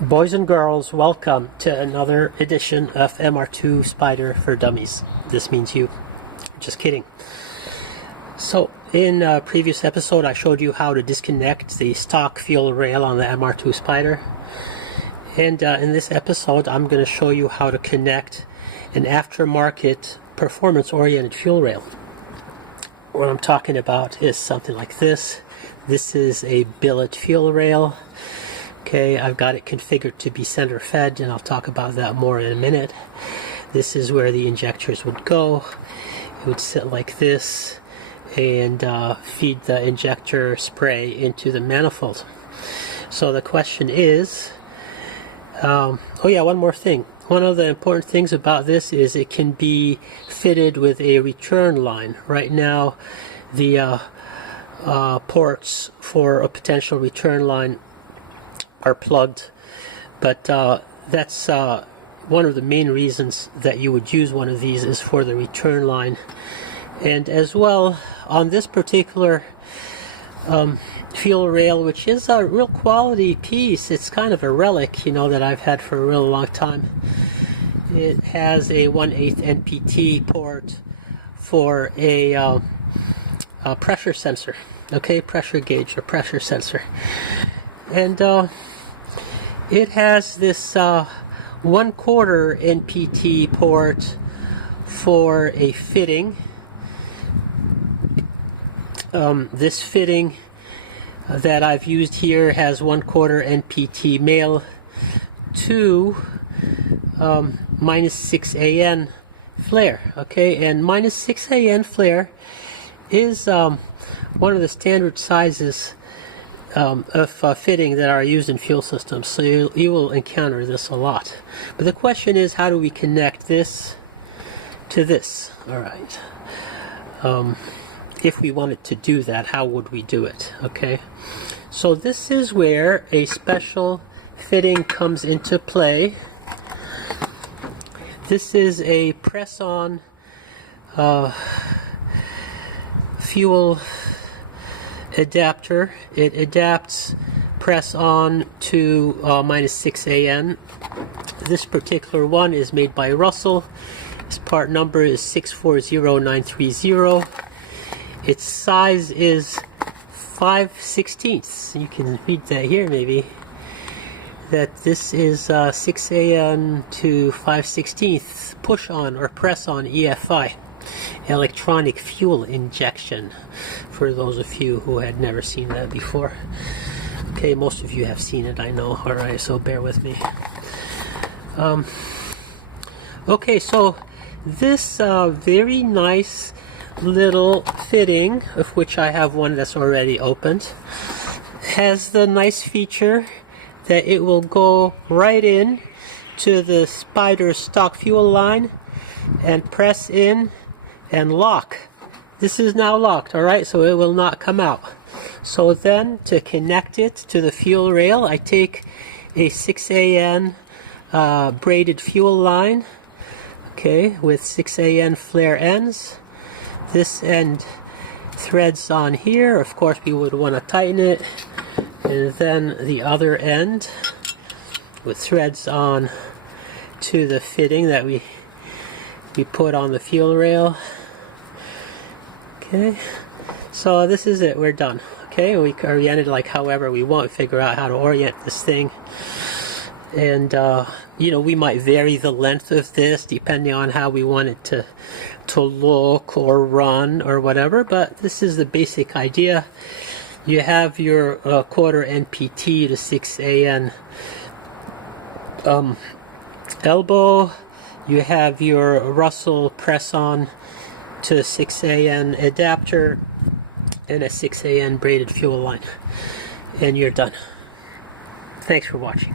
Boys and girls, welcome to another edition of MR2 Spyder for Dummies. This means you. Just kidding. So, in a previous episode, I showed you how to disconnect the stock fuel rail on the MR2 Spyder. And in this episode, I'm going to show you how to connect an aftermarket performance-oriented fuel rail. What I'm talking about is something like this. This is a billet fuel rail. Okay, I've got it configured to be center fed, and I'll talk about that more in a minute. This is where the injectors would go. It would sit like this and feed the injector spray into the manifold. So the question is, oh yeah, one more thing. One of the important things about this is it can be fitted with a return line. Right now, the ports for a potential return line are plugged, but that's one of the main reasons that you would use one of these is for the return line. And as well, on this particular fuel rail, which is a real quality piece, it's kind of a relic, you know, that I've had for a real long time. It has a 1/8 NPT port for a pressure sensor, okay, pressure gauge or pressure sensor. And it has this 1/4 NPT port for a fitting. This fitting that I've used here has 1/4 NPT male to -6 AN flare. Okay, and -6 AN flare is one of the standard sizes of fitting that are used in fuel systems, so you will encounter this a lot. But the question is, how do we connect this to this? All right. If we wanted to do that, how would we do it? Okay. So this is where a special fitting comes into play. This is a press-on fuel adapter. It adapts press on to -6 AN. This particular one is made by Russell. Its part number is 640930. Its size is 5/16. You can read that here maybe. That this is 6 AN to 5/16 push on or press on EFI. Electronic fuel injection, for those of you who had never seen that before. Okay, most of you have seen it, I know. Alright, so bear with me. Okay, so this very nice little fitting, of which I have one that's already opened, has the nice feature that it will go right in to the Spyder stock fuel line and press in and lock. This is now locked, alright, so it will not come out. So then, to connect it to the fuel rail, I take a 6 AN braided fuel line, okay, with 6 AN flare ends. This end threads on here. Of course, we would want to tighten it. And then the other end with threads on to the fitting that we put on the fuel rail. Okay, so this is it, we're done. Okay, we can orient it like however we want, figure out how to orient this thing. And you know, we might vary the length of this depending on how we want it to look or run or whatever, but this is the basic idea. You have your 1/4 NPT to 6 AN elbow. You have your Russell press-on to 6 AN adapter and a 6 AN braided fuel line. And you're done. Thanks for watching.